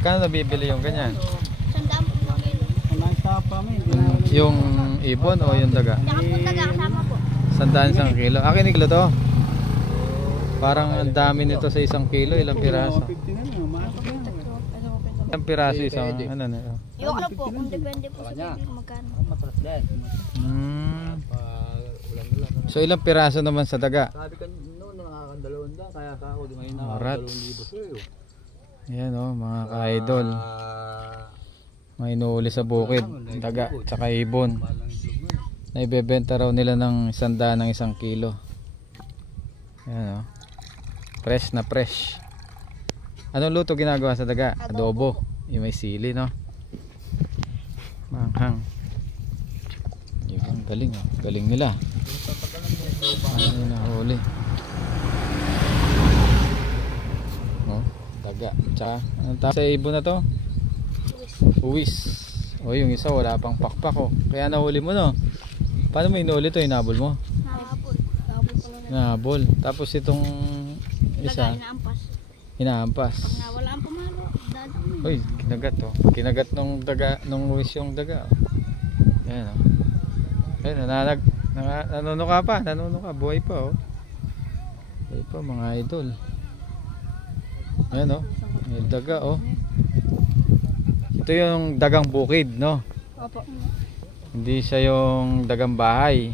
Magkano nabibili yung ganyan? Sandaan po mga kilo. Yung ibon o yung daga? Tsaka po taga kasama po. 100 kilo. Akin ni kilo to. Parang ang dami nito sa 1 kilo. Ilang piraso? Ilang piraso isang ano na? Yung ano po, kung depende po sa bibig magkano. So ilang piraso naman sa daga? Sabi ka noon nakakandalawang da kaya ako di may Rats. 2,000 Yan o mga ka-idol. May inuuli sa bukid. Daga tsaka ibon. Naibebenta raw nila ng 100 ng 1 kilo. Yan o. Fresh na fresh. Anong luto ginagawa sa daga? Adobo. Yung may sili no. Manghang. Yung galing o. Galing nila. Ano na huli. Oh, daga. Tsaka anong tawag sa ibon na to? Uwis. O yung isa wala pang pakpak o. Kaya nahuli mo no. Paano mo inuli to? Inabol mo? Nahabol. Nahabol pa lang. Nahabol. Tapos itong isa Inaampas. inaampas. Pag nawala ang pumalo, dadami. Uy, kinagat oh. Kinagat nung daga, nung uwis yung daga oh. Ayan oh. Ayan, nanunuka pa, nanunuka, buhay pa oh. Buhay pa mga idol. Ayan oh, may daga oh. Ito yung dagang bukid no. Opo. Hindi siya yung dagang bahay.